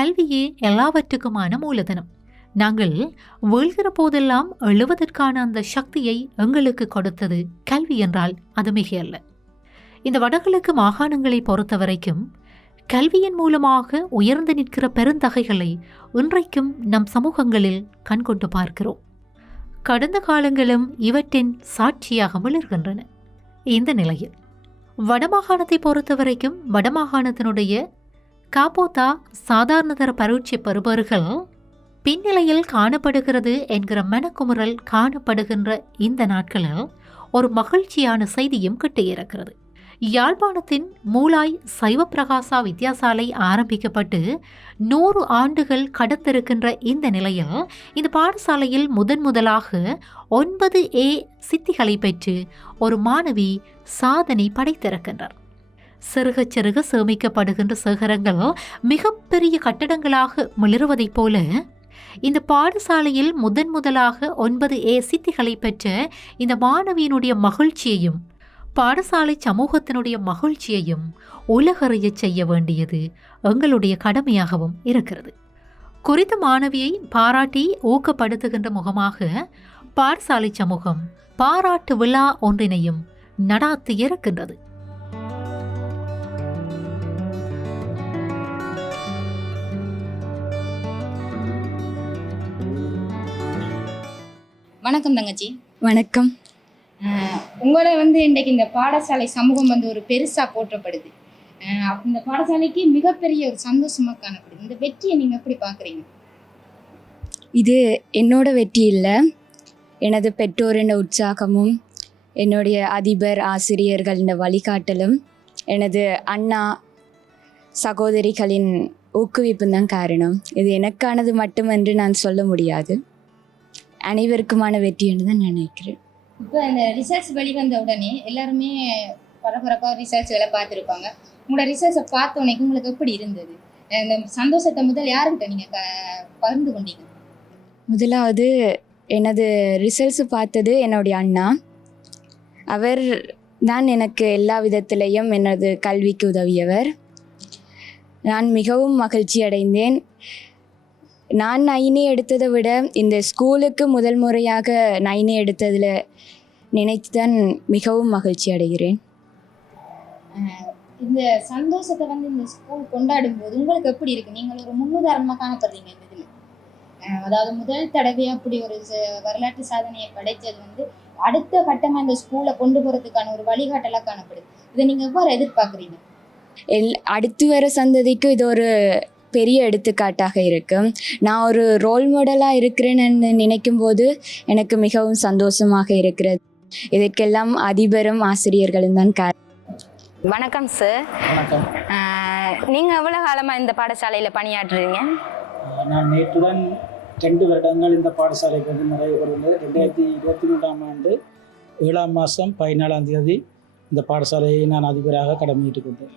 கல்வியே எல்லாவற்றுக்குமான மூலதனம். நாங்கள் வீழ்கிற போதெல்லாம் எழுவதற்கான அந்த சக்தியை எங்களுக்கு கொடுத்தது கல்வி என்றால் அது மிகையல்ல. இந்த வடகிழக்கு மாகாணங்களை பொறுத்த வரைக்கும் கல்வியின் மூலமாக உயர்ந்து நிற்கிற பெருந்தகைகளை இன்றைக்கும் நம் சமூகங்களில் கண்கொண்டு பார்க்கிறோம். கடந்த காலங்களும் இவற்றின் சாட்சியாக மிளர்கின்றன. இந்த நிலையில் வடமாகாணத்தை பொறுத்தவரைக்கும் வடமாகாணத்தினுடைய காபோதா சாதாரணதர பரீட்சை பெறுபவர்கள் பின்னிலையில் காணப்படுகிறது என்கிற மனக்குமுறல் காணப்படுகின்ற இந்த நாட்களில் ஒரு மகிழ்ச்சியான செய்தியும் கிட்டியிருக்கிறது. யாழ்ப்பாணத்தின் மூலாய் சைவப்பிரகாசா வித்யாசாலை ஆரம்பிக்கப்பட்டு நூறு ஆண்டுகள் கடத்திருக்கின்ற இந்த நிலையில் இந்த பாடசாலையில் முதன் முதலாக ஒன்பது ஏ சித்திகளை பெற்று ஒரு மாணவி சாதனை படைத்திருக்கின்றார். சிறுக சிறுக சேமிக்கப்படுகின்ற சேகரங்கள் மிகப்பெரிய கட்டடங்களாக மிளறுவதைப் போல இந்த பாடசாலையில் முதன் முதலாக ஒன்பது ஏ சித்திகளை பெற்ற இந்த மாணவியினுடைய மகிழ்ச்சியையும் பாடசாலை சமூகத்தினுடைய மகிழ்ச்சியையும் உலகறியச் செய்ய வேண்டியது எங்களுடைய கடமையாகவும் இருக்கிறது. குறித்த மாணவியை பாராட்டி ஊக்கப்படுத்துகின்ற முகமாக பாடசாலை சமூகம் பாராட்டு விழா ஒன்றினையும் நடாத்தி இருக்கின்றது வணக்கம் தங்கச்சி. வணக்கம். உங்களை வந்து இன்றைக்கு இந்த பாடசாலை சமூகம் வந்து ஒரு பெருசாக போற்றப்படுது. இந்த பாடசாலைக்கு மிகப்பெரிய ஒரு சந்தோஷமாக காணப்படுது. இந்த வெற்றியை நீங்கள் எப்படி பார்க்குறீங்க? இது என்னோட வெற்றி இல்லை. எனது பெற்றோரின் உற்சாகமும் என்னுடைய அதிபர் ஆசிரியர்களின் வழிகாட்டலும் எனது அண்ணா சகோதரிகளின் ஊக்குவிப்பும் தான் காரணம். இது எனக்கானது மட்டுமென்று நான் சொல்ல முடியாது. அனைவருக்குமான வெற்றி என்று தான் நான் நினைக்கிறேன். இப்போ இந்த ரிசல்ட்ஸ் வெளிவந்த உடனே எல்லாருமே பரபரப்பாக ரிசல்ட்ஸ்களை பார்த்துருப்பாங்க. உங்களோட ரிசல்ட்ஸை பார்த்த உடனே உங்களுக்கு எப்படி இருந்தது? இந்த சந்தோஷத்தை முதல் யாருக்கிட்ட நீங்கள் க பகிர்ந்து கொண்டீங்க? முதலாவது எனது ரிசல்ட்ஸ் பார்த்தது என்னுடைய அண்ணா. அவர் தான் எனக்கு எல்லா விதத்திலையும் எனது கல்விக்கு உதவியவர். நான் மிகவும் மகிழ்ச்சி அடைந்தேன் நான் நைனி எடுத்ததை விட இந்த ஸ்கூலுக்கு முதல் முறையாக நைனி எடுத்ததில் நினைத்து தான் மிகவும் மகிழ்ச்சி அடைகிறேன். இந்த சந்தோஷத்தை வந்து இந்த ஸ்கூல் கொண்டாடும் போது உங்களுக்கு எப்படி இருக்கு? நீங்கள் ஒரு முன்னுதாரணமாக காணப்படுறீங்க இந்த இதில். அதாவது முதல் தடவையாக அப்படி ஒரு வரலாற்று சாதனையை படைச்சது வந்து அடுத்த கட்டமாக இந்த ஸ்கூலை கொண்டு போகிறதுக்கான ஒரு வழிகாட்டலாக காணப்படுது. இதை நீங்கள் எவ்வாறு எதிர்பார்க்குறீங்க? எல் அடுத்து வர சந்ததிக்கு இது ஒரு பெரிய எடுத்துக்காட்டாக இருக்கும் நான் ஒரு ரோல் மாடலாக இருக்கிறேன்னு நினைக்கும் போது எனக்கு மிகவும் சந்தோஷமாக இருக்கிறது. இதற்கெல்லாம் அதிபரும் ஆசிரியர்களும் தான் காரணம். வணக்கம் சார் வணக்கம். நீங்கள் எவ்வளோ காலமாக இந்த பாடசாலையில் பணியாற்றுறீங்க? நான் நேற்றுடன் ரெண்டு வருடங்கள் இந்த பாடசாலைக்கு வந்து நிறைவு பெறுவது. ரெண்டாயிரத்தி இருபத்தி மூன்றாம் ஆண்டு ஏழாம் மாதம் பதினாலாம் தேதி இந்த பாடசாலையை நான் அதிபராக கடமையிட்டுக் கொண்டேன்.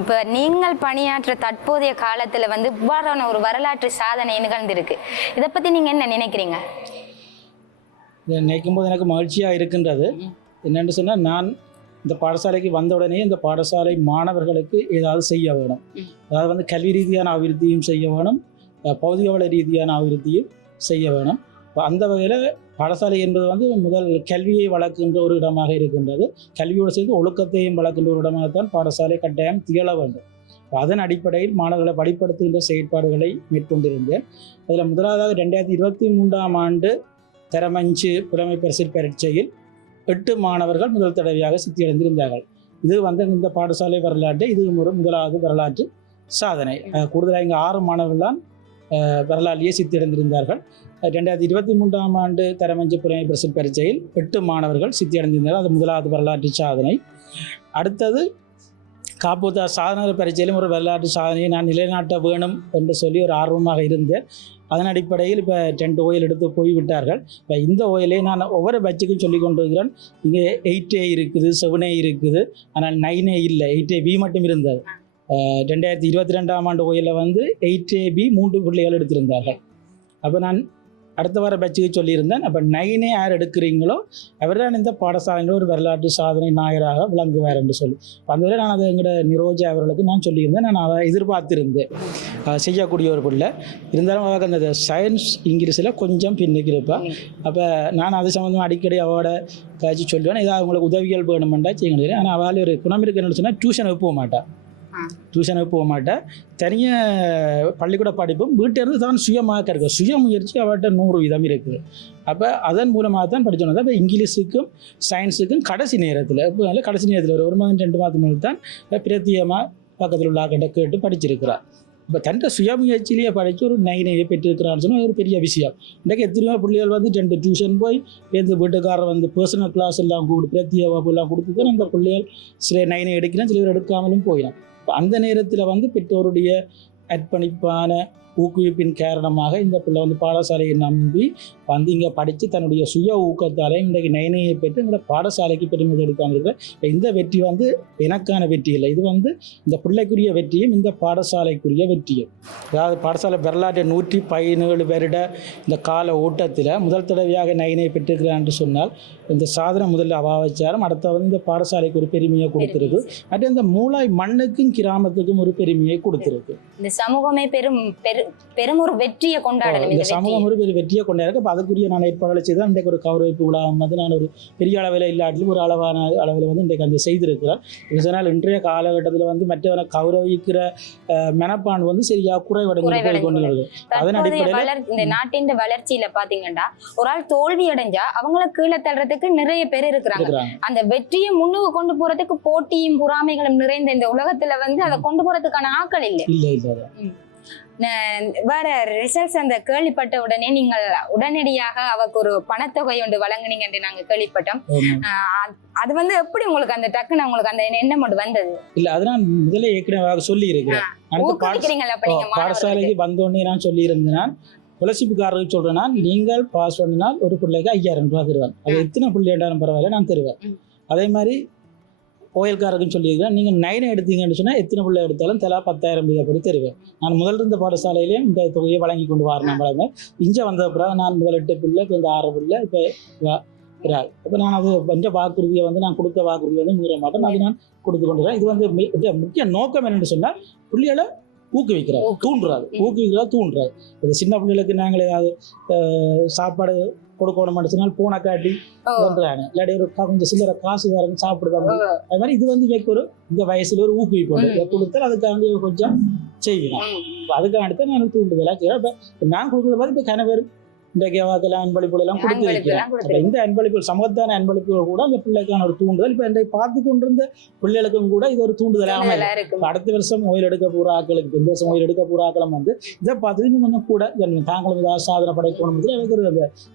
இப்போ நீங்கள் பணியாற்ற தற்போதைய காலத்தில் வந்து இவ்வாறான ஒரு வரலாற்று சாதனை நிகழ்ந்திருக்கு. இதை பற்றி நீங்கள் என்ன நினைக்கிறீங்க? இதை நினைக்கும் போது எனக்கு மகிழ்ச்சியாக இருக்கின்றது. என்னென்னு சொன்னால் நான் இந்த பாடசாலைக்கு வந்த உடனே இந்த பாடசாலை மாணவர்களுக்கு ஏதாவது செய்ய வேணும். அதாவது வந்து கல்வி ரீதியான அபிவிருத்தியும் செய்ய வேணும் பௌதிக வள ரீதியான அபிவிருத்தியும் செய்ய வேணும். இப்போ அந்த வகையில் பாடசாலை என்பது வந்து முதல் கல்வியை வளர்க்கின்ற ஒரு இடமாக இருக்கின்றது. கல்வியோடு சேர்ந்து ஒழுக்கத்தையும் வளர்க்கின்ற ஒரு இடமாகத்தான் பாடசாலை கட்டாயம் திகழ வேண்டும். அதன் அடிப்படையில் மாணவர்களை வழிப்படுத்துகின்ற செயற்பாடுகளை மேற்கொண்டிருந்தேன். அதில் முதலாவதாக ரெண்டாயிரத்தி இருபத்தி மூன்றாம் ஆண்டு தரமஞ்சு புலமை பரிசில் பரீட்சையில் எட்டு மாணவர்கள் முதல் தடவையாக சித்தியடைந்திருந்தார்கள். இது வந்து இந்த பாடசாலை வரலாற்று இது ஒரு முதலாவது வரலாற்று சாதனை. கூடுதலாக இங்கே ஆறு மாணவர்கள் தான் வரலாற்றிலேயே சித்தியடைந்திருந்தார்கள். ரெண்டாயிரத்தி இருபத்தி மூன்றாம் ஆண்டு தரமஞ்சு புறமை பரிசு பரீட்சையில் எட்டு மாணவர்கள் சித்தியடைந்திருந்தனர். அது முதலாவது வரலாற்று சாதனை. அடுத்தது காப்பூத்தா சாதனை பரீட்சையிலும் ஒரு வரலாற்று சாதனையை நான் நிலைநாட்ட வேணும் என்று சொல்லி ஒரு ஆர்வமாக இருந்தேன். அதன் அடிப்படையில் இப்போ ரெண்டு ஓயில் எடுத்து போய்விட்டார்கள். இப்போ இந்த ஓயிலே நான் ஒவ்வொரு பட்சுக்கும் சொல்லி கொண்டு இருக்கிறேன் இங்கே எயிட் ஏ இருக்குது செவன் ஏ இருக்குது. ஆனால் நைன் ஏ இல்லை. எயிட் ஏ பி மட்டும் இருந்தது. ரெண்டாயிரத்தி இருபத்தி ரெண்டாம் ஆண்டு ஓயிலில் வந்து எயிட் ஏ பி மூன்று பிள்ளைகள் எடுத்திருந்தார்கள். அப்போ நான் அடுத்த வார பேட்சுக்கு சொல்லியிருந்தேன். அப்போ நைனே யார் எடுக்கிறீங்களோ அவர் தான் இந்த பாடசாலையில் ஒரு வரலாற்று சாதனை நாயராக விளங்குவார் என்று சொல்லி அந்த வரை நான் அதை எங்களோட நிரோஜா அவர்களுக்கு நான் சொல்லியிருந்தேன். நான் அதை எதிர்பார்த்திருந்தேன். செய்யக்கூடிய ஒரு பிள்ளை. இருந்தாலும் அவளுக்கு அந்த சயின்ஸ் இங்கிலீஷில் கொஞ்சம் பின்னுக்கு இருப்பாள் அப்போ நான் அது சம்மந்தமாக அடிக்கடி அவளோட காய்ச்சி சொல்லுவேன். ஏதாவது அவங்களுக்கு உதவிகள் வேணுமெண்டா செய்ய ஆனால் அவள் ஒரு குணம் இருக்குன்னு சொன்னால் டியூஷனுக்கு போக மாட்டாள் டியூஷனுக்கு போக மாட்டேன். தனியாக பள்ளிக்கூட படிப்பும் வீட்டிலிருந்து தான் சுயமாக இருக்க சுய முயற்சி அவர்கிட்ட நூறு விதம் இருக்குது அப்போ அதன் மூலமாக தான் படித்தோம் அப்போ இங்கிலீஷுக்கும் சயின்ஸுக்கும் கடைசி நேரத்தில் இப்போ அதில் கடைசி நேரத்தில் ஒரு ஒரு மாதம் ரெண்டு மாதம் தான் பிரத்தியமாக பக்கத்தில் உள்ள ஆக்கிட்ட கேட்டு படிச்சிருக்கிறார் இப்போ தன்ட்ட சுயமுயற்சியிலேயே படித்து ஒரு நைனையை பெற்றிருக்கிறான்னு சொன்னால் ஒரு பெரிய விஷயம். இன்றைக்கு எத்தனையோ பிள்ளைகள் வந்து ரெண்டு டியூஷன் போய் எந்த வீட்டுக்காரர் வந்து பர்சனல் கிளாஸ் எல்லாம் கூப்பிட்டு பிரத்திய வகுப்பு எல்லாம் கொடுத்து தான் அந்த பிள்ளைகள் சில நைனை எடுக்கிறேன் சில பேர் எடுக்காமலும் போயிடும் அந்த நேரத்தில் வந்து பெற்றோருடைய அர்ப்பணிப்பான ஊக்குவிப்பின் காரணமாக இந்த பிள்ளை வந்து பாடசாலையை நம்பி வந்து இங்கே படித்து தன்னுடைய சுய ஊக்கத்தாலே இன்றைக்கு நைனையை பெற்று எங்களோட பாடசாலைக்கு எடுக்காமல் இருக்கிற இந்த வெற்றி வந்து எனக்கான வெற்றி இல்லை. இது வந்து இந்த பிள்ளைக்குரிய வெற்றியும் இந்த பாடசாலைக்குரிய வெற்றியும். அதாவது பாடசாலை வரலாற்று நூற்றி பதினேழு வருட இந்த கால ஓட்டத்தில் முதல் தடவையாக நைனை பெற்றிருக்கிறான் என்று சொன்னால் இந்த சாதனை முதல்ல அவாவச்சாரம் அடுத்த வந்து இந்த பாடசாலைக்கு ஒரு பெருமையை கொடுத்துருக்கு. மற்ற இந்த மூளாய் மண்ணுக்கும் கிராமத்துக்கும் ஒரு பெருமையை கொடுத்துருக்கு. இந்த சமூகமே பெரும் பெரு பெரும் ஒரு வெற்றியை கொண்டாடணும் இந்த சமூகம். ஒரு பெரிய வெற்றியை கொண்டாருக்கு அப்போ அதுக்குரிய நான் ஏற்பாடுகளை செய்து இன்றைக்கு ஒரு கௌரவிப்பு விழா வந்து நான் ஒரு பெரிய அளவில் இல்லாட்டிலும் ஒரு அளவான அளவில் வந்து இன்றைக்கு அந்த செய்திருக்கிறேன் இது சொன்னால் இன்றைய காலகட்டத்தில் வந்து மற்றவரை கௌரவிக்கிற மனப்பான் வந்து சரியா குறைவடைந்து கொண்டு வருது அதன் அடிப்படையில- இந்த நாட்டின் வளர்ச்சியில பாத்தீங்கன்னா ஒரு ஆள் தோல்வி அடைஞ்சா அவங்கள கீழே தள்ளுறதுக்கு நிறைய பேர் இருக்கிறாங்க. அந்த வெற்றியை முன்னுக்கு கொண்டு போறதுக்கு போட்டியும் பொறாமைகளும் நிறைந்த இந்த உலகத்துல வந்து அதை கொண்டு போறதுக்கான ஆட்கள் இல்லை. இல்லை இல்லை வேற ரிசல்ட்ஸ் அந்த கேள்விப்பட்ட உடனே நீங்கள் உடனடியாக அவருக்கு ஒரு பணத்தொகை ஒன்று வழங்குனீங்க என்று நாங்க கேள்விப்பட்டோம். அது வந்து எப்படி உங்களுக்கு அந்த டக்குன்னு உங்களுக்கு அந்த எண்ணம் மட்டும் வந்தது? இல்ல அது நான் முதல்ல ஏற்கனவே சொல்லி இருக்கிறேன் பாடசாலைக்கு வந்தோடனே நான் சொல்லியிருந்தேன். புலசிப்புக்காரருக்கு சொல்றேன்னா நீங்கள் பாஸ் பண்ணினால் ஒரு பிள்ளைக்கு ஐயாயிரம் ரூபாய் தருவேன் அது எத்தனை பிள்ளைண்டாலும் பரவாயில்ல நான் தருவேன். அதே மாதிரி கோயில்காரருக்கும் சொல்லியிருக்கிறேன். நீங்கள் நைனை எடுத்தீங்கன்னு சொன்னால் எத்தனை பிள்ளை எடுத்தாலும் தலா பத்தாயிரம் வீதப்படி தருவேன். நான் முதல் இருந்த பாடசாலையிலேயே இந்த தொகையை வழங்கி கொண்டு வரணும் வழங்க இங்கே வந்த பிறகு நான் முதல் எட்டு பிள்ளை இப்போ இந்த ஆறு பிள்ளை இப்போ இறால் இப்போ நான் அது வந்த வாக்குறுதியை வந்து நான் கொடுத்த வாக்குறுதியை வந்து மீற மாட்டேன். அது நான் கொடுத்து கொண்டு வரேன் இது வந்து முக்கிய நோக்கம் என்னன்னு சொன்னால் பிள்ளைகளை ஊக்குவிக்கிறார் தூண்டுறாரு ஊக்குவிக்கிறா தூண்டுறாரு இது சின்ன பிள்ளைகளுக்கு நாங்கள் ஏதாவது சாப்பாடு கொடுக்கணும் சொன்னால் பூனை காட்டி. பண்றாங்க இல்லாட்டி ஒரு கொஞ்சம் சில்லற காசு தரேன் சாப்பிடுதாங்க அது மாதிரி இது வந்து இவைக்கு ஒரு இந்த வயசுல ஒரு ஊக்குவிப்பு கொடுத்தால் அதுக்காண்டி கொஞ்சம் செய்யலாம் அதுக்காண்டி தான் நான் தூண்டுதலாக இப்போ நான் கொடுக்குறத பார்த்து இப்போ கணவர் இன்றைக்கு அவாக்கெல்லாம் அன்பளிப்புகள் எல்லாம் கொடுத்து வைக்கிறேன் அன்பளிப்பெல்லாம் அப்ப கொடுத்திருக்கீங்க. இந்த அன்பளிப்புகள் சமத்தான அன்பளிப்புகள் கூட அந்த பிள்ளைக்கான ஒரு தூண்டுதல். இப்போ இன்றைக்கு பார்த்து கொண்டிருந்த பிள்ளைகளுக்கும் கூட இது ஒரு தூண்டுதலாக அடுத்த வருஷம் ஓயில் எடுக்க போகிற ஆக்களுக்கு இந்த வருஷம் ஓயில் எடுக்க போகிற ஆக்களும் வந்து இதை பார்த்து இன்னும் கொஞ்சம் கூட தாங்களும் ஏதாவது சாதனை படைக்கணும் எனக்கு ஒரு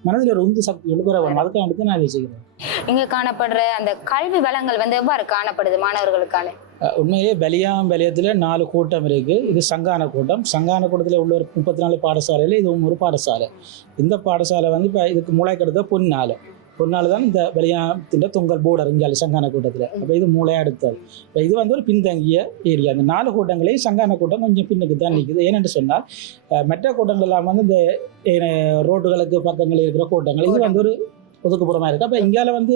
மனதில் ஒரு உந்து சக்தி எழுப்புற வரும். அதுக்காண்டி தான் நான் இதை செய்கிறேன். இங்க காணப்படுற அந்த கல்வி வளங்கள் வந்து எவ்வாறு காணப்படுது மாணவர்களுக்கான? உண்மையிலே வெளியாம் வெளியத்தில் நாலு கூட்டம் இருக்குது இது சங்கான கூட்டம். சங்கான கூட்டத்தில் உள்ள ஒரு முப்பத்தி நாலு பாடசாலையில் இதுவும் ஒரு பாடசாலை. இந்த பாடசாலை வந்து இப்போ இதுக்கு முளைக்கெடுத்த பொன்னால். பொன்னால் தான் இந்த வெளியாத்தின் தொங்கல் போர்டர் இங்கே சங்கான கூட்டத்தில். அப்போ இது மூளையாக எடுத்தது இப்போ இது வந்து ஒரு பின்தங்கிய ஏரியா இந்த நாலு கூட்டங்களையும் சங்கான கூட்டம் கொஞ்சம் பின்னுக்கு தான் நிற்குது ஏனென்று சொன்னால் அஹ் மற்ற கூட்டங்கள் எல்லாம் வந்து இந்த ரோட்டுகளுக்கு பக்கங்களில் இருக்கிற கூட்டங்கள். இது வந்து ஒரு ஒதுக்குப்புறமா இருக்கு. அப்போ இங்கால வந்து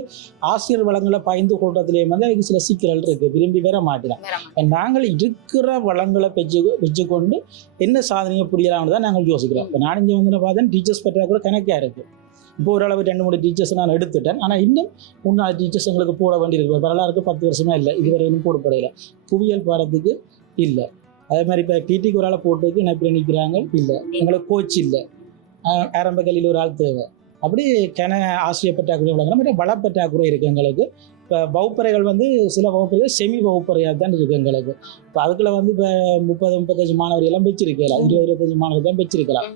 ஆசிரியர் வளங்களை பயந்து கூட்டத்திலேயும் வந்து அதுக்கு சில சிக்கல்கள் இருக்கு. விரும்பி வர மாட்டேன் வேற இப்ப நாங்கள் இருக்கிற வளங்களை பெற்று வச்சுக்கொண்டு என்ன சாதனையை புரியலாம்னு தான் நாங்கள் யோசிக்கிறோம். இப்போ நான் இங்கே வந்து பார்த்தேன் டீச்சர்ஸ் பற்றாக்குறை கணக்காக இருக்குது இப்போ ஓரளவு ரெண்டு மூணு டீச்சர்ஸ் நான் எடுத்துட்டேன். ஆனால் இன்னும் மூணாறு டீச்சர்ஸ் எங்களுக்கு போட வேண்டியிருக்கு. வரலாறுக்கு பத்து வருஷமா இல்லை. இதுவரை இன்னும் போடப்படையில புவியியல் பாடத்துக்கு இல்லை. அதே மாதிரி இப்போ பிடிக்கு ஒரு ஆளை போட்டுக்கு என்ன நிற்கிறாங்க இல்லை. எங்களுக்கு கோச் இல்லை. ஆரம்ப கல்வியில் ஒரு ஆள் தேவை. அப்படி கன ஆசிரியர் பற்றாக்குறை வழங்குற மாதிரி வள பற்றாக்குறை இருக்குது எங்களுக்கு. இப்போ வகுப்பறைகள் வந்து சில வகுப்பறைகள் செமி வகுப்பறையாக தான் இருக்குது எங்களுக்கு. இப்போ அதுக்குள்ள வந்து இப்போ முப்பது முப்பத்தஞ்சு மாணவர் எல்லாம் வச்சிருக்கலாம். இருபது இருபத்தஞ்சு மாணவர் தான் வச்சிருக்கலாம்.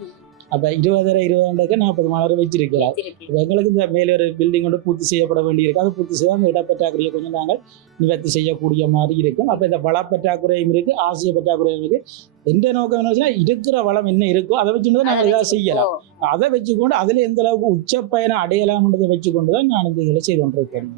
அப்போ இருபதரை இருபதாண்டுக்கு நாற்பது மாணவர் வச்சிருக்கலாம் இப்போ எங்களுக்கு இந்த மேலே ஒரு பில்டிங் வந்து பூர்த்தி செய்யப்பட வேண்டியிருக்கு அது பூர்த்தி செய்ய அந்த இடப்பற்றாக்குறையை கொஞ்சம் நாங்கள் நிவர்த்தி செய்யக்கூடிய மாதிரி இருக்கும் அப்போ இந்த வள பற்றாக்குறையும் இருக்குது ஆசிய பற்றாக்குறையும் இருக்குது எந்த நோக்கம் என்ன இருக்கிற வளம் என்ன இருக்கோ அதை வச்சுட்டு தான் நாங்கள் ஏதாவது செய்யலாம் அதை வச்சுக்கொண்டு அதில் எந்த அளவுக்கு உச்ச பயணம் அடையலாம்ன்றதை வச்சுக்கொண்டு தான் நான் இந்த இதில் செய்து கொண்டிருக்கேன்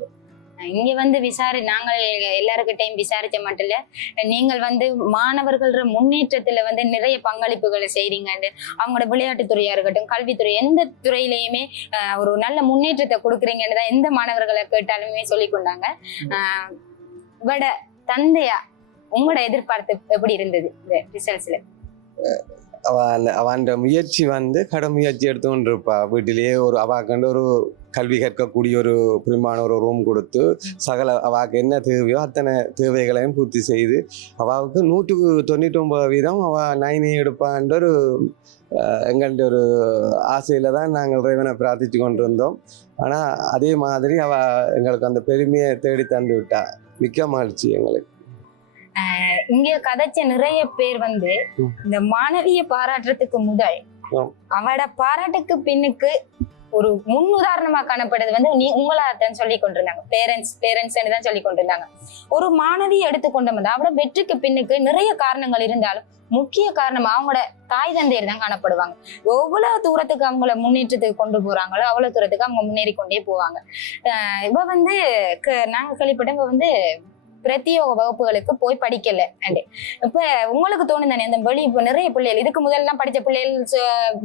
இங்க வந்து விசாரி நாங்கள் எல்லாருக்கிட்டையும் விசாரிச்ச மட்டும் இல்ல நீங்கள் வந்து மாணவர்கள முன்னேற்றத்துல வந்து நிறைய பங்களிப்புகளை செய்றீங்கன்னு அவங்களோட விளையாட்டுத்துறையா இருக்கட்டும் கல்வித்துறை எந்த துறையிலையுமே ஒரு நல்ல முன்னேற்றத்தை கொடுக்குறீங்கன்னு தான் எந்த மாணவர்களை கேட்டாலுமே சொல்லி கொண்டாங்க. விட தந்தையா உங்களோட எதிர்பார்ப்பு எப்படி இருந்தது இந்த ரிசல்ட்ஸ்ல அவ அந்த அவன் முயற்சி வந்து கடும் முயற்சி எடுத்துக்கொண்டு இருப்பா வீட்டிலேயே ஒரு அவாக்கண்டு ஒரு கல்வி கற்கக்கூடிய ஒரு புரிமான ஒரு ரூம் கொடுத்து சகல அவாக்கு என்ன தேவையோ அத்தனை தேவைகளையும் பூர்த்தி செய்து அவாவுக்கு நூற்றுக்கு தொண்ணூற்றி ஒன்பது வீதம் அவ நைனி எடுப்பான்ற ஒரு அஹ், எங்கள்ட்ட ஒரு ஆசையில் தான் நாங்கள் இறைவனை பிரார்த்தித்து கொண்டிருந்தோம் ஆனால் அதே மாதிரி அவ எங்களுக்கு அந்த பெருமையை தேடி தந்து விட்டா மிக்க மகிழ்ச்சி எங்களுக்கு இங்க கதைச்ச நிறைய பேர் வந்து. இந்த மாணவிய பாராட்டுறதுக்கு முதல். அவட பாராட்டுக்கு பின்னுக்கு ஒரு முன் உதாரணமா காணப்படுது வந்து நீ உங்களாத்தான் சொல்லி கொண்டிருந்தாங்க. பேரண்ட்ஸ் பேரண்ட்ஸ் தான் சொல்லி கொண்டிருந்தாங்க. ஒரு மாணவி எடுத்துக்கொண்டோம்னா அவட வெற்றிக்கு பின்னுக்கு நிறைய காரணங்கள் இருந்தாலும் முக்கிய காரணம் அவங்களோட தாய் தந்தையர் தான் காணப்படுவாங்க. எவ்வளவு தூரத்துக்கு அவங்கள முன்னேற்றத்துக்கு கொண்டு போறாங்களோ அவ்வளவு தூரத்துக்கு அவங்க முன்னேறி கொண்டே போவாங்க. ஆஹ் இவ வந்து க- நாங்க கேள்விப்பட்ட இவ வந்து பிரத்யோக வகுப்புகளுக்கு போய் படிக்கல. அண்டு இப்ப உங்களுக்கு தோணும் தானே அந்த வெளி நிறைய பிள்ளைகள் இதுக்கு முதல்லாம் படிச்ச பிள்ளைகள்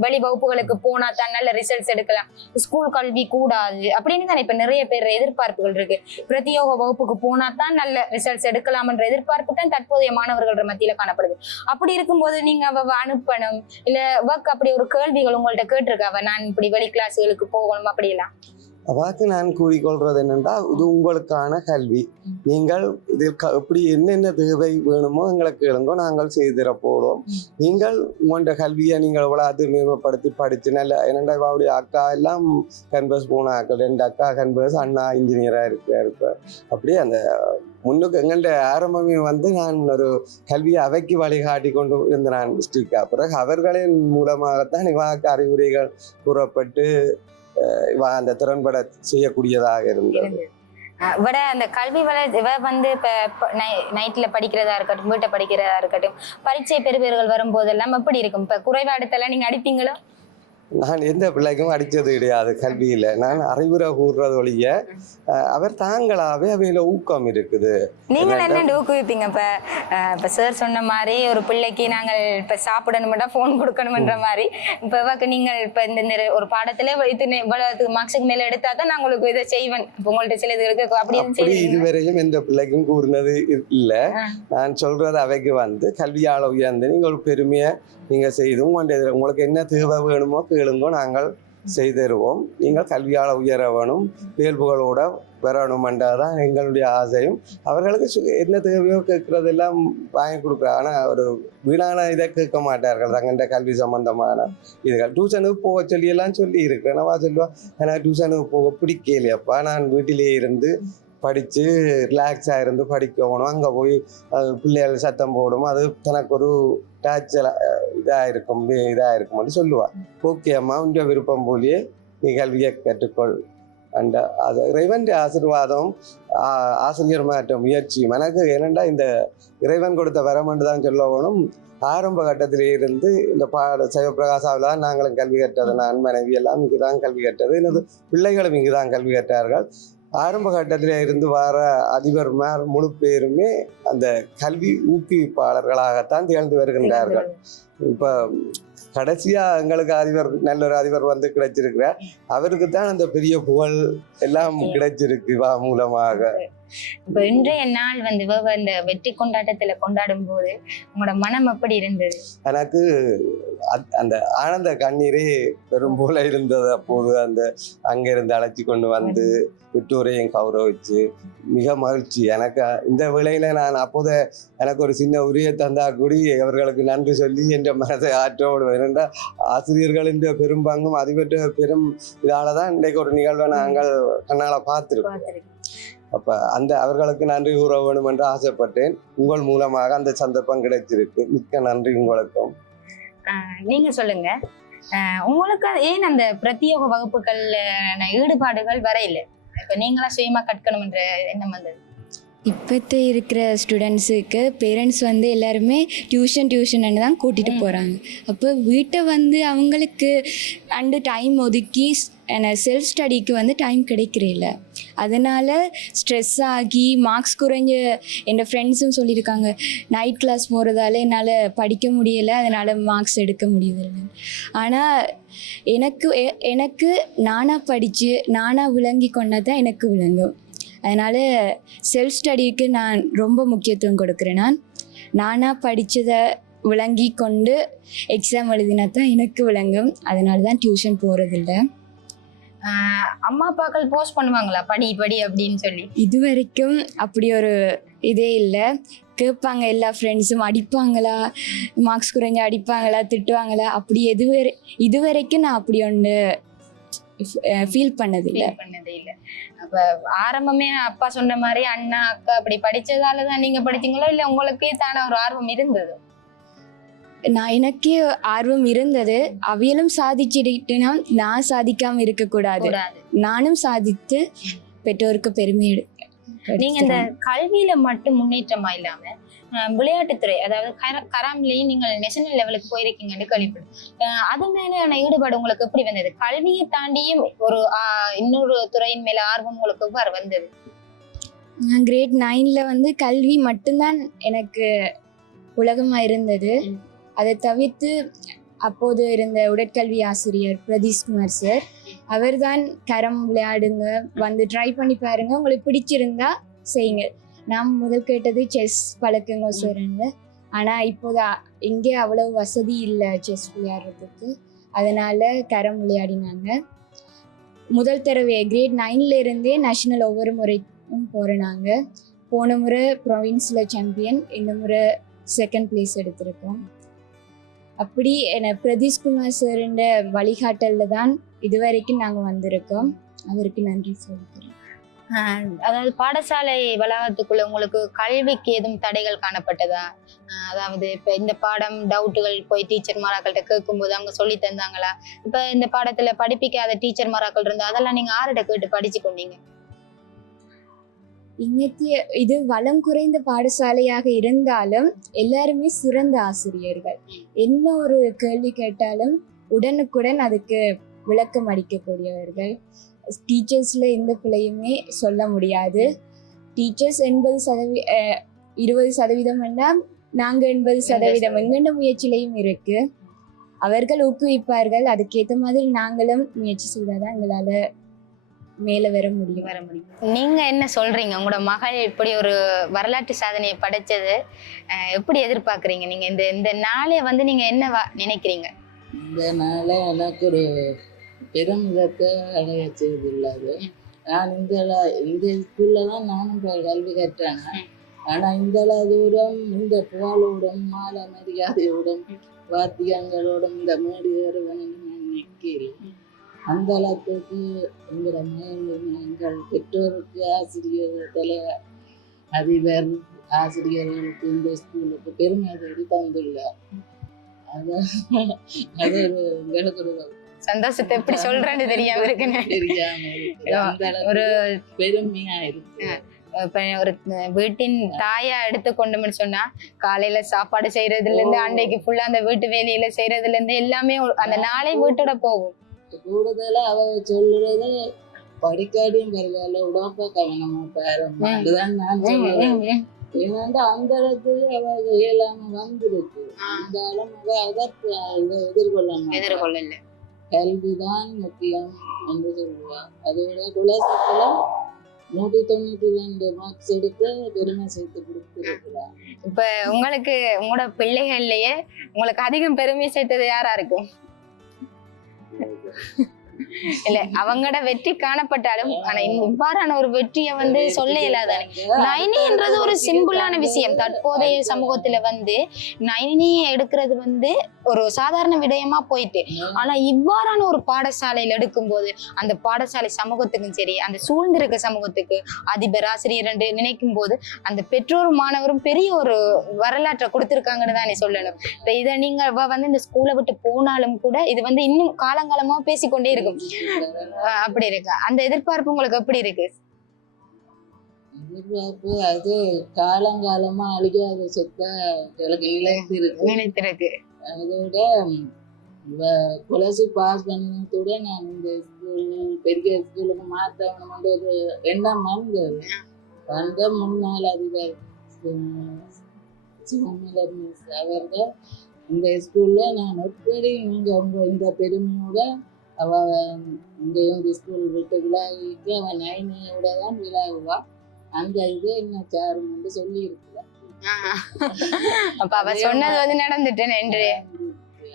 வெளி வகுப்புகளுக்கு போனா தான் நல்ல ரிசல்ட்ஸ் எடுக்கலாம். ஸ்கூல் கல்வி கூடாது. அப்படின்னு தானே இப்ப நிறைய பேர் எதிர்பார்ப்புகள் இருக்கு. பிரத்யோக வகுப்புக்கு போனா தான் நல்ல ரிசல்ட்ஸ் எடுக்கலாம்ன்ற எதிர்பார்ப்பு தான் தற்போதைய மாணவர்கள் மத்தியில காணப்படுது. அப்படி இருக்கும்போது நீங்க அவ அனுப்பணும்? இல்ல ஒர்க் அப்படி ஒரு கேள்விகள் உங்கள்ட்ட கேட்டிருக்காவ நான் இப்படி வெளி கிளாஸ்களுக்கு போகணும் அப்படியெல்லாம். அவாக்கு நான் கூறிக்கொள்றது என்னென்னா இது உங்களுக்கான கல்வி. நீங்கள் இதில் க- எப்படி என்னென்ன தேவை வேணுமோ எங்களுக்கு கேளுங்கோ நாங்கள் செய்திட போகிறோம் நீங்கள் உங்களோட கல்வியை நீங்கள் எவ்வளோ மேம்படுத்தி படித்து நல்ல என்னென்னா அவருடைய அக்கா எல்லாம் கன்வர்ஸ் போன அக்கா ரெண்டு அக்கா கன்வர்ஸ் அண்ணா இன்ஜினியராக இருக்க இருப்பார் அப்படியே அந்த முன்னுக்கு எங்கள்ட ஆரம்பமே வந்து நான் ஒரு கல்வியை அவைக்கு வழிகாட்டி கொண்டு இருந்த நான் டிஸ்ட்ரிக்டாக பிறகு அவர்களின் மூலமாகத்தான் இவாக்கு அறிவுரைகள் கூறப்பட்டு அந்த திறன்பட செய்யக்கூடியதாக இருந்தது. விட அந்த கல்வி வளர்ச்சி இவ வந்து இப்ப நைட்ல படிக்கிறதா இருக்கட்டும் வீட்டை படிக்கிறதா இருக்கட்டும் பரீட்சை பெறுபேறுகள் வரும்போதெல்லாம் எப்படி இருக்கும்? இப்ப குறைவா எடுத்தெல்லாம் நீங்க அடிப்பீங்களோ? நான் எந்த பிள்ளைக்கும் அடித்தது கிடையாது கல்வியில். நான் அறிவுரை கூறுறது ஒழிய அவர் தாங்களாகவே அவையில் ஊக்கம் இருக்குது. நீங்கள்? என்ன ஊக்குவிப்பீங்க? இப்ப இப்ப சார் சொன்ன மாதிரி ஒரு பிள்ளைக்கு நாங்கள் இப்ப சாப்பிடணும்னா ஃபோன் கொடுக்கணும்ன்ற மாதிரி. இப்ப இவக்கு நீங்கள் இப்ப இந்த ஒரு பாடத்துல நே- இவ்வளவு மார்க்ஸுக்கு மேல எடுத்தா தான் நான் உங்களுக்கு இதை செய்வேன். இப்ப உங்கள்ட்ட சில இது இருக்கு அப்படி இதுவரையும் எந்த பிள்ளைக்கும் கூறினது இல்ல. நான் சொல்றது அவைக்கு வந்து கல்வியால உயர்ந்து நீங்கள் ஒரு பெருமையை நீங்க செய்து இதுல உங்களுக்கு என்ன தேவை வேணுமோ கேளுங்கோ நாங்கள் செய்தருவோம். நீங்கள் கல்வியால உயர வேணும் இயல்புகளோட வரணுமென்றதான் எங்களுடைய ஆசையும். அவர்களுக்கு என்ன தேவையோ கேட்கறதெல்லாம் வாங்கி கொடுக்குறாங்க ஆனால் ஒரு வீணான இதை கேட்க மாட்டார்கள் தங்கள்கிட்ட கல்வி சம்பந்தமான இதுகள். டியூஷனுக்கு போக சொல்லியெல்லாம் சொல்லி இருக்கிறேன் நான் சொல்லுவேன் எனக்கு டியூஷனுக்கு போக பிடிக்கலையப்பா. நான் வீட்டிலேயே இருந்து படித்து ரிலாக்ஸாக இருந்து படிக்கணும். அங்கே போய் பிள்ளைகள் சத்தம் போடும். அது தனக்கு ஒரு டாச்சலாக இதாக இருக்கும் இதாக இருக்கும்னு சொல்லுவாள் ஓகே அம்மா உங்கள் விருப்பம் போலியே நீ கல்வியை கற்றுக்கொள். அண்ட் அது இறைவன் ஆசீர்வாதம் ஆசிரியர் மாற்ற முயற்சி எனக்கு ஏனெண்டா இந்த இறைவன் கொடுத்த வரமென்று தான் சொல்லணும் ஆரம்ப கட்டத்திலே இருந்து இந்த பாட சிவபிரகாசாவில் தான் நாங்களும் கல்வி கற்றது. நான் மனைவி எல்லாம் இங்கு தான் கல்வி கற்றது. எனது பிள்ளைகளும் இங்கு தான் கல்வி கற்றார்கள். ஆரம்ப கட்டத்திலே இருந்து வர அதிபர்மார் முழு பேருமே அந்த கல்வி ஊக்குவிப்பாளர்களாகத்தான் திகழ்ந்து வருகின்றார்கள். இப்போ கடைசியா எங்களுக்கு அதிபர் நல்ல ஒரு அதிபர் வந்து கிடைச்சிருக்கிறார். அவருக்கு தான் அந்த பெரிய புகழ் எல்லாம் கிடைச்சிருக்கு. வா மூலமாக. இப்ப இன்றைய நாள் வந்து இந்த வெற்றி கொண்டாட்டத்துல கொண்டாடும் போது உங்களோட மனம் எப்படி இருந்தது? எனக்கு அந்த ஆனந்த கண்ணீரே பெரும் போல இருந்தது. அப்போது அந்த அங்கிருந்து அழைச்சி கொண்டு வந்து பெற்றோரையும் கௌரவிச்சு மிக மகிழ்ச்சி. எனக்கு இந்த வேளையில நான் அப்போது எனக்கு ஒரு சின்ன உரிய தந்தா கூடி அவர்களுக்கு நன்றி சொல்லி என்ற மனதை ஆற்றோடு ஏனென்றால் ஆசிரியர்களின் பெரும் பங்கும் அதிபற்ற பெரும் இதால தான் இன்றைக்கு ஒரு நிகழ்வை நாங்கள் கண்ணால் பார்த்துருக்கோம். அப்ப அந்த அவர்களுக்கு நன்றி கூற வேண்டும் என்று ஆசைப்பட்டேன். உங்கள் மூலமாக அந்த சந்தர்ப்பம் கிடைச்சிருக்கு மிக்க நன்றி உங்களுக்கும் நீங்க சொல்லுங்க. உங்களுக்கு ஏன் அந்த பிரத்யேக வகுப்புகள்ல ஈடுபாடுகள் வரையில? இப்ப நீங்களா சுயமா கற்கணும்ன்ற எண்ணம் வந்தது. இப்போத்த இருக்கிற ஸ்டூடெண்ட்ஸுக்கு பேரண்ட்ஸ் வந்து எல்லாருமே டியூஷன் டியூஷன் தான் கூட்டிகிட்டு போகிறாங்க அப்போ வீட்டை வந்து அவங்களுக்கு அண்டு டைம் ஒதுக்கி செல்ஃப் ஸ்டடிக்கு வந்து டைம் கிடைக்கிறதில்ல அதனால் ஸ்ட்ரெஸ் ஆகி மார்க்ஸ் குறைஞ்ச என் ஃப்ரெண்ட்ஸும் சொல்லியிருக்காங்க நைட் கிளாஸ் போகிறதால என்னால் படிக்க முடியலை அதனால் மார்க்ஸ் எடுக்க முடியவில்லை ஆனால் எனக்கு எ- எனக்கு நானாக படித்து நானாக விளங்கி கொண்டது தான் எனக்கு விளங்கும். அதனால் செல்ஃப் ஸ்டடிக்கு நான் ரொம்ப முக்கியத்துவம் கொடுக்குறேன். நான் நானாக படித்ததை விளங்கி கொண்டு எக்ஸாம் எழுதினா தான் எனக்கு விளங்கும். அதனால தான் டியூஷன் போகிறதில்ல அம்மா அப்பாக்கள் போஸ்ட் பண்ணுவாங்களா? படி படி அப்படின்னு சொல்லி. இது வரைக்கும் அப்படி ஒரு இதே இல்லை. கேட்பாங்க எல்லா ஃப்ரெண்ட்ஸும் அடிப்பாங்களா? மார்க்ஸ் குறைஞ்ச அடிப்பாங்களா? திட்டுவாங்களா? அப்படி எது வரை இது வரைக்கும் நான் அப்படி ஒன்று ஃபீல் பண்ணதில்லை. Feel பண்ணதே இல்ல. அப்ப ஆரம்பமே அப்பா சொன்ன மாதிரி அண்ணா அக்கா அப்படி படிச்சதால தான் நீங்க படிச்சீங்களோ? இல்ல உங்களுக்கே தானே ஒரு ஆர்வம் இருந்தது? நான் எனக்கே ஆர்வம் இருந்தது. அவியலும் சாதிச்சிட்டுனா நான் சாதிக்காம இருக்கக்கூடாது. கூடாது. நானும் சாதித்து பெற்றோருக்கு பெருமை நீங்க இந்த. கல்வியில மட்டும் முன்னேற்றமா இல்லாம விளையாட்டுத்துறை அதாவது கர- கராம்லயும் நீங்கள் நேஷனல் லெவலுக்கு போயிருக்கீங்கன்னு கேள்விப்படும். அது மேலான ஈடுபாடு உங்களுக்கு எப்படி வந்தது? கல்வியை தாண்டியும் ஒரு இன்னொரு துறையின் மேல ஆர்வம் உங்களுக்கு எவ்வாறு வந்தது? நான் கிரேட் நைனில் வந்து கல்வி மட்டும்தான் எனக்கு உலகமாக இருந்தது. அதை தவிர்த்து அப்போது இருந்த உடற்கல்வி ஆசிரியர் பிரதீஷ்குமார் சார் அவர்தான் கரம் விளையாடுங்க வந்து ட்ரை பண்ணி பாருங்க. உங்களுக்கு பிடிச்சிருந்தா செய்யுங்க. நான் முதல் கேட்டது செஸ் பழக்குங்க சார் ஆனால் இப்போது இங்கே அவ்வளவு வசதி இல்லை செஸ் விளையாடுறதுக்கு. அதனால கரம் விளையாடினாங்க. முதல் தடவை கிரேட் நைன்ல இருந்தே நேஷனல் ஒவ்வொரு முறையும் போகிறோம் நாங்கள் போன முறை ப்ரொவின்ஸில் சாம்பியன் இந்த முறை செகண்ட் பிளேஸ் எடுத்திருக்கோம். அப்படி என்ன பிரதீஷ்குமார் சாருன்ற வழிகாட்டலில் தான் இதுவரைக்கும் நாங்கள் வந்திருக்கோம். அவருக்கு நன்றி சொல்லிக்கிறேன். அதாவது பாடசாலை வளாகத்துக்குள்ள உங்களுக்கு கல்விக்கு எதுவும் தடைகள் காணப்பட்டதா? அதாவது இப்போ இந்த பாடம் டவுட்டுகள் போய் டீச்சர் மாறாக்கள்கிட்ட கேட்கும்போது அவங்க சொல்லி தந்தாங்களா? இப்போ இந்த பாடத்தில் படிப்பிக்காத டீச்சர் மாராக்கள் இருந்தால் அதெல்லாம் நீங்கள் ஆர்கிட்ட கேட்டு படிச்சு கொண்டீங்க? இன்னைக்கு இது வளம் குறைந்த பாடசாலையாக இருந்தாலும் எல்லாருமே சிறந்த ஆசிரியர்கள். என்ன ஒரு கேள்வி கேட்டாலும் உடனுக்குடன் அதுக்கு விளக்கம் அளிக்கக்கூடியவர்கள். டீச்சர்ஸில் எந்த பிள்ளையுமே சொல்ல முடியாது. டீச்சர்ஸ் எண்பது சதவீ இருபது சதவீதம் என்றால் நாங்கள் எண்பது சதவீதம். எங்கெண்ட முயற்சியிலையும் இருக்கு. அவர்கள் ஊக்குவிப்பார்கள். அதுக்கேற்ற மாதிரி நாங்களும் முயற்சி செய்தால் தான் எங்களால் மேலே வர முடியும். வர முடியும். நீங்க என்ன சொல்றீங்க? உங்களோட மகள் இப்படி ஒரு வரலாற்று சாதனையை படைச்சது எப்படி எதிர்பார்க்கறீங்க? நீங்க இந்த இந்த நாளை வந்து நீங்க என்ன நினைக்கிறீங்க? இந்த நாளை எனக்கு ஒரு பெருமிதத்தை அடைய செய்துள்ளது நான் இந்த இந்த ஸ்கூல்ல தான் நானும் கல்வி கற்றேன். ஆனால் இந்த அளவு தூரம் இந்த புகழோடும் மாலை மரியாதையோடும் வாத்தியங்களோடும் இந்த மேடு ஏறுவனும் நான் நிற்கிறேன் அந்த அளவுக்கு எங்களோட எங்கள் பெற்றோருக்கு ஆசிரியர்கள் தலைவர் அதிபர் ஆசிரியர்களுக்கு இந்த ஸ்கூலுக்கு பெருமை தேடி தந்துள்ளார் அது அது ஒரு எங்களுக்கு ஒரு சந்தோஷத்தை எப்படி சொல்றேன்னு தெரியாம இருக்குன்னு. தெரியாம ஒரு பெருமையா இருக்கு இப்ப ஒரு வீட்டின் தாயா எடுத்துக்கொண்டோம்னு சொன்னா காலையில சாப்பாடு செய்யறதுல இருந்து அன்னைக்கு ஃபுல்லா அந்த வீட்டு வேலையில செய்யறதுல இருந்து எல்லாமே அந்த நாளை வீட்டோட போகும். கூடுதலா அவ சொல்றது படிக்காடியும் பரவாயில்ல உடம்ப கவனமா பாருமா. அதுதான் நான் சொல்லுவேன் ஏன்னா அந்த இடத்துல அவ இயலாம வந்திருக்கு இருந்தாலும் அவ அதற்கு இதை எதிர்கொள்ள மாட்டா. எதிர்கொள்ளல கல்விதான் முக்கியம் என்று சொல்லுவார் அதோட குலசத்துல நூற்றி தொண்ணூற்றி ரெண்டு மார்க்ஸ் எடுத்து பெருமை சேர்த்து கொடுத்துருக்கிறார் இப்ப உங்களுக்கு உங்களோட பிள்ளைகள்லயே உங்களுக்கு அதிகம் பெருமை சேர்த்தது யாரா இருக்கும் இல்ல அவங்களோட வெற்றி காணப்பட்டாலும் ஆனா இவ்வாறான ஒரு வெற்றியை வந்து சொல்ல இயலாதானே நைனின்றது ஒரு சிம்பிளான விஷயம். தற்போதைய சமூகத்துல வந்து நைனி எடுக்கிறது வந்து ஒரு சாதாரண விடயமா போயிட்டு. ஆனா இவ்வாறான ஒரு பாடசாலையில எடுக்கும்போது அந்த பாடசாலை சமூகத்துக்கும் சரி அந்த சூழ்ந்திருக்க சமூகத்துக்கு அதிபர் ஆசிரியர் என்று நினைக்கும் போது அந்த பெற்றோரும் மாணவரும் பெரிய ஒரு வரலாற்றை கொடுத்திருக்காங்கன்னு தானே சொல்லணும். இப்ப இதை நீங்க வந்து இந்த ஸ்கூலை விட்டு போனாலும் கூட இது வந்து இன்னும் காலங்காலமா பேசிக்கொண்டே இருக்கும். அப்படி இருக்கு? அந்த எதிர்பார்ப்பு உங்களுக்கு எப்படி இருக்கு? எதிர்பார்ப்பு அது காலங்காலமா அழியாத சொத்தை எனக்கு அதோட கொலசி பாஸ் பண்ணதோட நான் இந்த ஸ்கூல் பெரிய ஸ்கூலுக்கு மாற்றணும்னு ஒரு எண்ணம் வந்தது வந்த முன்னாள் அதிபர் சிவமலர் மிஸ் அவர்கள் இந்த ஸ்கூல்ல நான் எப்படி நீங்க உங்க இந்த பெருமையோட அவ இந்த இந்த ஸ்கூல் விட்டு விழாவிக்கு அவன் நைனியோட தான் விழாவுவா? அந்த இது என்ன சாருன்னு சொல்லி இருக்கிறார் அப்ப அவ சொன்னது வந்து நடந்துட்டு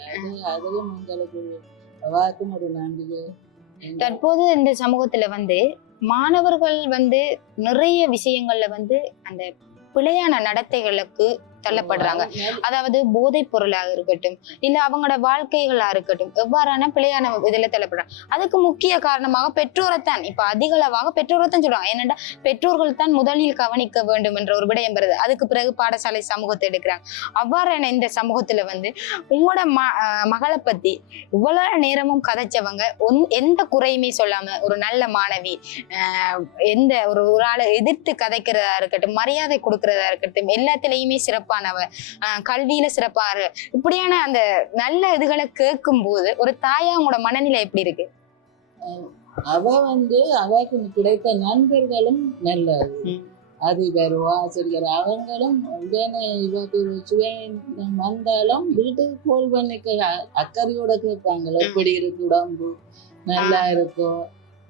அது அதுவும் எங்களுக்கு ஒரு நன்றிகை தற்போது இந்த சமூகத்துல வந்து மாணவர்கள் வந்து நிறைய விஷயங்கள்ல வந்து அந்த பிழையான நடத்தைகளுக்கு தள்ளப்படுறாங்க. அதாவது போதைப் பொருளாக இருக்கட்டும் இல்ல அவங்களோட வாழ்க்கைகளா இருக்கட்டும் எவ்வாறான பிழையான இதுல தள்ளப்படுறாங்க. அதுக்கு முக்கிய காரணமாக பெற்றோரைத்தான் இப்ப அதிக அளவாக பெற்றோரைத்தான் சொல்லுவாங்க என்னடா பெற்றோர்கள் தான் முதலில் கவனிக்க வேண்டும் என்ற ஒரு விடயம் வருது. அதுக்கு பிறகு பாடசாலை சமூகத்தை எடுக்கிறாங்க. அவ்வாறான இந்த சமூகத்துல வந்து உங்களோட ம மகளை பத்தி இவ்வளவு நேரமும் கதைச்சவங்க எந்த குறையுமே சொல்லாம ஒரு நல்ல மாணவி எந்த ஒரு ஒரு ஆளை எதிர்த்து கதைக்கிறதா இருக்கட்டும் மரியாதை கொடுக்கறதா இருக்கட்டும் எல்லாத்துலயுமே சிறப்பானவ. கல்வியில சிறப்பாரு. இப்படியான அந்த நல்ல இதுகளை கேட்கும் போது ஒரு தாயா உங்களோட மனநிலை எப்படி இருக்கு? அவ வந்து அவக்கு கிடைத்த நண்பர்களும் நல்லது. ம். அதிபர் ஆசிரியர் அவங்களும் உடனே சுயம் வந்தாலும் வீட்டுக்கு கோல் பண்ணி கே- அக்கறையோட கேட்பாங்களே. எப்படி இருக்கு உடம்பு? நல்லா இருக்கோ?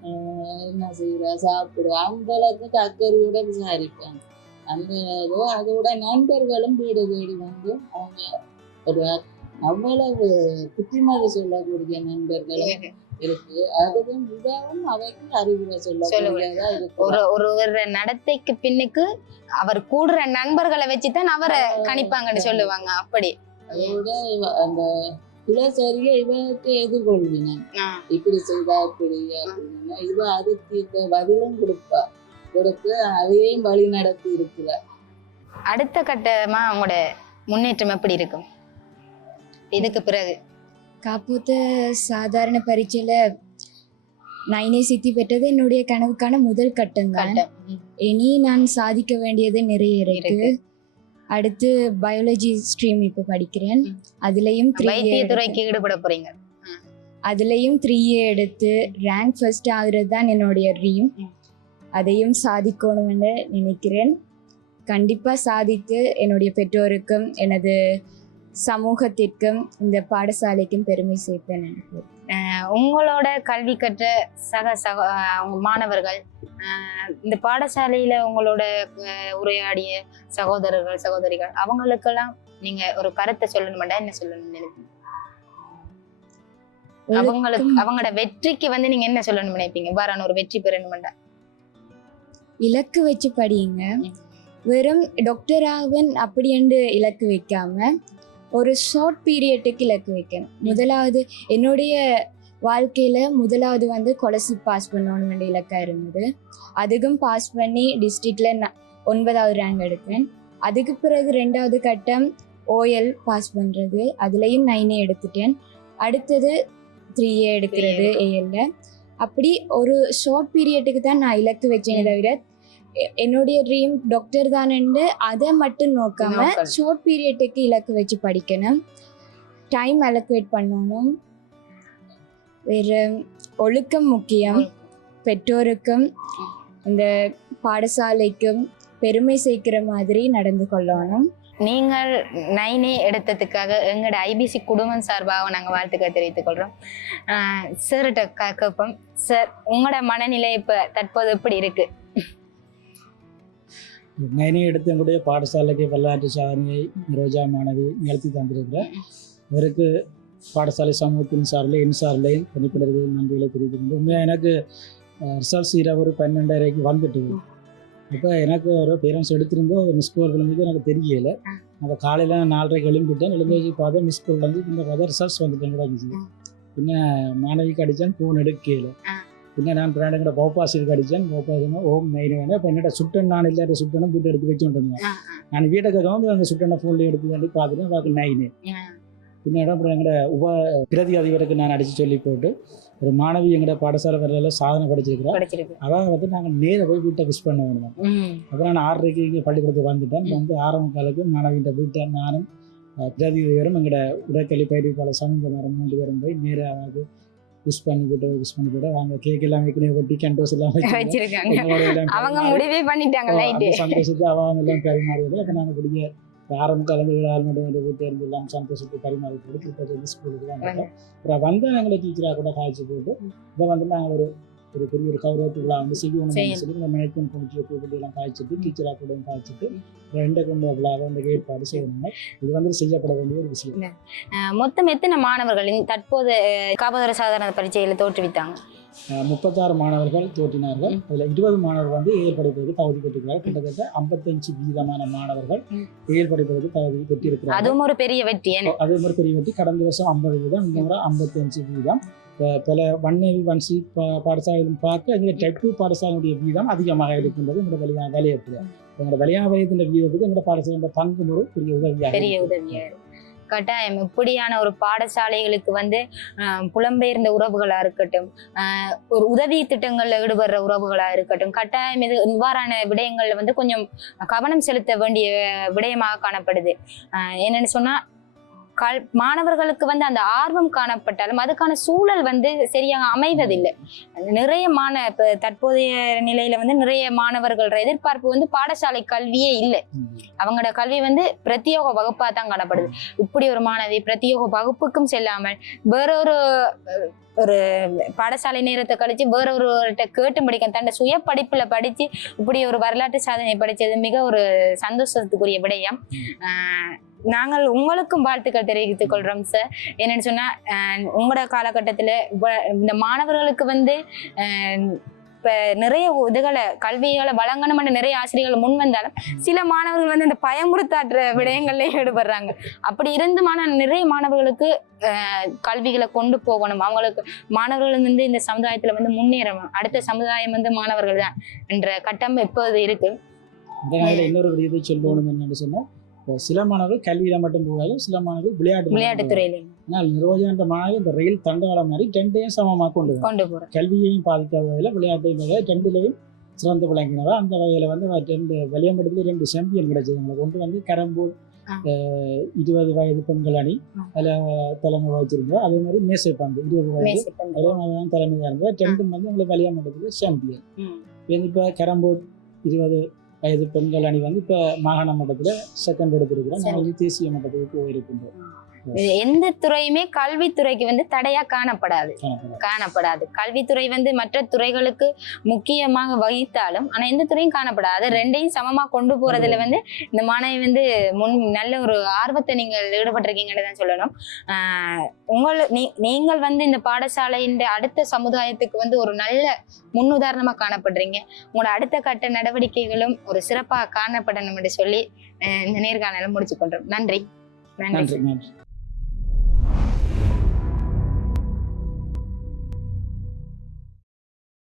ஆஹ் என்ன செய்யற? சாப்பிடு அந்த அளவுக்கு அக்கறையோட விசாரிப்பாங்க. இது அதோட நண்பர்களும் வீடு தேடி வந்து அவங்க ஒரு அவ்வளவு புத்திமதி சொல்லக்கூடிய நண்பர்களும் இருக்கு. அதுவும் மிகவும் அவைக்கு அறிவுரை இருக்கு ஒரு ஒரு ஒரு நடத்தைக்கு பின்னுக்கு அவர் கூடுற நண்பர்களை வச்சுதான் அவரை கணிப்பாங்கன்னு சொல்லுவாங்க அப்படி. அதோட அந்த குலசரியை இவருக்கு எதிர்கொள்வினான் இப்படி செய்தா இப்படி இவ அதுக்கு இந்த பதிலும் கொடுப்பா. கொடுத்து அதையும் வழி நடத்தி இருக்கிறார். அடுத்த கட்டமா உங்களோட முன்னேற்றம் எப்படி இருக்கும்? இதுக்கு பிறகு. காப்போத்த சாதாரண பரீட்சையில நைனே சித்தி பெற்றது என்னுடைய கனவுக்கான முதல் ம். இனி நான் சாதிக்க வேண்டியது நிறைய இருக்கு. அடுத்து பயாலஜி ஸ்ட்ரீம் இப்போ படிக்கிறேன். அதுலயும் த்ரீ வைத்தியத்துறைக்கு ஈடுபட போறீங்க. அதுலயும் த்ரீ எடுத்து ரேங்க் ஃபர்ஸ்ட் ஆகுறது தான் என்னுடைய ட்ரீம். அதையும் சாதிக்கணும்னு நினைக்கிறேன். கண்டிப்பா சாதித்து என்னுடைய பெற்றோருக்கும் எனது சமூகத்திற்கும் இந்த பாடசாலைக்கும் பெருமை சேர்ப்பேன் அஹ் உங்களோட கல்வி கற்ற சக சக மாணவர்கள் இந்த பாடசாலையில உங்களோட உரையாடிய சகோதரர்கள் சகோதரிகள் அவங்களுக்கெல்லாம் நீங்க ஒரு கருத்தை சொல்லணுமெண்டா? என்ன சொல்லணும்னு நினைப்பீங்க? அவங்களுக்கு அவங்களோட வெற்றிக்கு வந்து நீங்க என்ன சொல்லணும்னு நினைப்பீங்க? பாரான ஒரு வெற்றி பெறணுமெண்டா? இலக்கு வச்சு படியுங்க. வெறும் டாக்டர் ஆவன் என்று இலக்கு வைக்காம ஒரு ஷார்ட் பீரியட்டுக்கு இலக்கு வைக்கணும். முதலாவது என்னுடைய வாழ்க்கையில முதலாவது வந்து கொலசி பாஸ் பண்ணணும் வேண்டிய இலக்கா இருந்தது. அதுக்கும் பாஸ் பண்ணி டிஸ்ட்ரிக்ட்ல நான் ஒன்பதாவது ரேங்க் எடுத்தேன். அதுக்கு பிறகு ரெண்டாவது கட்டம் ஓஎல் பாஸ் பண்றது. அதுலயும் நைனே எடுத்துட்டேன். அடுத்தது த்ரீ ஏ எடுக்கிறது ஏஎல்ல அப்படி ஒரு ஷார்ட் பீரியட்டுக்கு தான் நான் இலக்கு வச்சேனே தவிர என்னுடைய ட்ரீம் டாக்டர் தானேன்னு அதை மட்டும் நோக்காம. ஷார்ட் பீரியட்டுக்கு இலக்கு வச்சு படிக்கணும். டைம் அலோகேட் பண்ணணும். வேறு ஒழுக்கம் முக்கியம். பெற்றோருக்கும் இந்த பாடசாலைக்கும் பெருமை சேர்க்கிற மாதிரி நடந்து கொள்ளணும். நீங்கள் நைனே எடுத்ததுக்காக எங்களோட ஐபிசி குடும்பம் சார்பாக நாங்கள் வாழ்த்துக்கள் தெரிவித்துக் கொள்கிறோம். சார்கிட்ட கேட்போம். சார் உங்களோட மனநிலை இப்போ தற்போது எப்படி இருக்கு? நைனி எடுத்து எங்களுடைய பாடசாலைக்கு வரலாற்று சாதனையை ரோஜா மாணவி நிகழ்த்தி தந்திருக்கிறார் இவருக்கு பாடசாலை சமூகத்தின் சார்பில் என் சார்பிலையும் பணிப்பிடர்கள் நன்றிகளை தெரிவித்துக் கொண்டு உண்மையாக எனக்கு ரிசல்ட் சீராக ஒரு பன்னெண்டரைக்கு வந்துட்டு அப்போ எனக்கு ஒரு பேரண்ட்ஸ் எடுத்திருந்தோம் ஒரு மிஸ் கோல் விழுந்தது எனக்கு தெரியல. அப்போ காலையில் நாலரைக்கு எழும்பிட்டேன். எழுந்து பார்த்தா மிஸ் கோல் வந்து இந்த பார்த்தா ரிசல்ட்ஸ் வந்துட்டேன் கூட இருந்துச்சு பின்ன மாணவிக்கு அடித்தேன் ஃபோன் எடுக்கல. பின்ன நான் பிராண்டுங்கிற போப்பாசிற்கு அடித்தேன் போப்பாசினா ஓம் நைன் வேணும் இப்போ என்னோட சுட்டன் நான் இல்லாத சுட்டனை வீட்டை எடுத்து வச்சு இருந்தேன் நான் வீட்டை கேட்காம அந்த சுட்டனை ஃபோனில் எடுத்து வேண்டி பார்த்துட்டு பார்த்து நைனு பின்னாடி அப்புறம் எங்கட உப பிரதி அதிபருக்கு நான் அடித்து சொல்லி போட்டு ஒரு மாணவி எங்கட பாடசாலை வரல சாதனை படிச்சிருக்கிறா. கிடைச்சிருக்கு அவன் வந்து நாங்கள் நேர போய் வீட்டை விஷ் பண்ண வேணும்? அப்புறம் நான் ஆறரைக்கு இங்கே பள்ளிக்கூடத்துக்கு வந்துட்டேன். வந்து ஆரம்ப காலுக்கு மாணவிகிட்ட வீட்டை நானும் அஹ், பிரதிநிதிகளும் எங்களோட உடற்கல்வி சமூக மரம் மூன்று பேரும் போய் நேராக அதாவது விஷ் பண்ணிக்கிட்டு விஷ் பண்ணிக்கிட்டு அவங்க கேக் எல்லாம் வைக்கணும் வெட்டி கண்டோஸ் எல்லாம். வச்சிருக்காங்க. அவங்க முடிவே பண்ணிட்டாங்க சந்தோஷத்தை அவங்க எல்லாம் பரிமாறியது அப்போ நாங்கள் பிடிக்க ஆரம்ப ஆளுநர் வீட்டு இருந்து எல்லாம் சந்தோஷத்தை பரிமாறி கொடுத்து இப்போ வந்து ஸ்கூலுக்கு தான். அப்புறம் வந்த எங்களை டீச்சராக கூட காய்ச்சி போட்டு இதை வந்து நாங்கள் ஒரு ஒரு பெரிய ஒரு கௌரவத்து விழா வந்து செய்யணும் செய்யணும். சொல்லி இந்த மேனேஜ்மெண்ட் கமிட்டியை கூப்பிட்டு எல்லாம் காய்ச்சிட்டு டீச்சராக கூட காய்ச்சிட்டு ரெண்டு கொண்டு விழாவை வந்து ஏற்பாடு செய்யணும் இது வந்து செய்யப்பட வேண்டிய ஒரு விஷயம். மொத்தம் எத்தனை மாணவர்கள் தற்போது அஹ், காப்பதர சாதாரண பரீட்சையில தோற்றுவித்தாங்க? முப்பத்தாறு மாணவர்கள் தோற்றினார்கள் அதில் இருபது மாணவர்கள் வந்து ஏழ் படிப்பதற்கு தகுதி பெற்றிருக்கிறார்கள். கிட்டத்தட்ட ஐம்பத்தஞ்சு வீதமான மாணவர்கள் படிப்பதற்கு தகுதி பெற்றிருக்கிறார்கள். அதுவும் ஒரு பெரிய வெற்றி என்ன அதே மாதிரி பெரிய வெற்றி. கடந்த வருஷம் ஐம்பது வீதம் இந்த முறை ஐம்பத்தஞ்சு வீதம். பல வன்னேவி வன்சி பா- பாடசாலைகளும் பார்க்க எங்களை டைப் டூ பாடசாலையுடைய வீதம் அதிகமாக இருக்கின்றது. எங்களோட வெளியா விளையத்தில் எங்களோட வெளியாவயத்தின் வீதத்துக்கு எங்களோட பாடசாலையோட பங்கு ஒரு பெரிய உதவியாக பெரிய இருக்குது. கட்டாயம். இப்படியான ஒரு பாடசாலைகளுக்கு வந்து புலம்பெயர்ந்த உறவுகளா இருக்கட்டும் ஒரு உதவி திட்டங்கள்ல ஈடுபடுற உறவுகளா இருக்கட்டும் கட்டாயம் இது இவ்வாறான விடயங்கள்ல வந்து கொஞ்சம் கவனம் செலுத்த வேண்டிய விடயமாக காணப்படுது. என்னென்னு என்னன்னு சொன்னா கல் மாணவர்களுக்கு வந்து அந்த ஆர்வம் காணப்பட்டாலும் அதுக்கான சூழல் வந்து சரியாக அமைவதில்லை. நிறைய மாண இப்போ தற்போதைய நிலையில வந்து நிறைய மாணவர்களோட எதிர்பார்ப்பு வந்து பாடசாலை கல்வியே இல்லை. அவங்களோட கல்வி வந்து பிரத்யோக வகுப்பாக தான் காணப்படுது. இப்படி ஒரு மாணவி பிரத்யோக வகுப்புக்கும் செல்லாமல் வேறொரு ஒரு பாடசாலை நேரத்தை கழிச்சு வேற ஒருவர்கிட்ட கேட்டு படிக்க தன்னை சுய படிப்புல படிச்சு இப்படி ஒரு வரலாற்று சாதனை படிச்சது மிக ஒரு சந்தோஷத்துக்குரிய விடயம். ஆஹ், நாங்கள் உங்களுக்கும் வாழ்த்துக்கள் தெரிவித்துக் கொள்றோம் சார் என்னன்னு சொன்னா உங்களோட காலகட்டத்தில் இந்த மாணவர்களுக்கு வந்து ஆஹ், நிறைய இதுகளை கல்விகளை வழங்கணும்னு நிறைய ஆசிரியர்கள் முன் வந்தாலும் சில மாணவர்கள் வந்து இந்த பயமுறுத்தாற்ற விடயங்கள்ல ஈடுபடுறாங்க. அப்படி இருந்தும் ஆனால் நிறைய மாணவர்களுக்கு ஆஹ், கல்விகளை கொண்டு போகணும். அவங்களுக்கு மாணவர்கள் வந்து இந்த சமுதாயத்துல வந்து முன்னேறணும். அடுத்த சமுதாயம் வந்து மாணவர்கள் தான் என்ற கட்டம் எப்போது இருக்கு? இந்த நேரத்தில் இன்னொரு விடயத்தை சொல்லணும் என்னன்னு சொன்னா இப்போ சில மாணவர்கள் கல்வியில மட்டும் போகாலும் சில மாணவர்கள் விளையாட்டு விளையாட்டுத் துறையில ஆனால் நிர்வாகின்ற மாணவர்கள் இந்த ரயில் தண்டவாளம் மாதிரி ரெண்டையும் சமமாக கொண்டு கொண்டு போறோம் கல்வியையும் பாதிக்காத வகையில் விளையாட்டையும் ரெண்டுலையும் சிறந்து விளங்கினவா அந்த வகையில் வந்து ரெண்டு விளையாட்டுல ரெண்டு சாம்பியன் கிடைச்சது. எங்களுக்கு ஒன்று வந்து கரம்பூர் ஆ. அஹ், இருபது வயது பெண்கள் அணி. அதில் தலைமை வகிச்சிருந்தோம் அதே மாதிரி மேசைப்பந்து இருபது வயது. மேசை பந்து. அதே மாதிரி தலைமையாக இருந்தது ரெண்டும் வந்து எங்களுக்கு விளையாட்டுல சாம்பியன். இப்போ கரம்பூர் இருபது வயது பெண்கள் அணி வந்து இப்போ மாகாண மட்டத்தில் செகண்ட் எடுத்திருக்கிறோம். நாங்கள் வந்து தேசிய மட்டத்துக்கு போயிருக்கின்றோம். எந்த துறையுமே கல்வித்துறைக்கு வந்து தடையா காணப்படாது. காணப்படாது. கல்வித்துறை வந்து மற்ற துறைகளுக்கு முக்கியமாக வகித்தாலும் ஆனா எந்த துறையும் காணப்படாது. ரெண்டையும் சமமா கொண்டு போறதுல வந்து இந்த மாணவி வந்து முன் நல்ல ஒரு ஆர்வத்தை நீங்கள் ஈடுபட்டிருக்கீங்கன்னு தான் சொல்லணும். ஆஹ் உங்கள் நீங்கள் வந்து இந்த பாடசாலையின் அடுத்த சமுதாயத்துக்கு வந்து ஒரு நல்ல முன்னுதாரணமா காணப்படுறீங்க. உங்களோட அடுத்த கட்ட நடவடிக்கைகளும் ஒரு சிறப்பாக காணப்படணும் என்று சொல்லி இந்த நேர்காணலை முடிச்சு கொண்டோம். நன்றி. நன்றி நன்றி.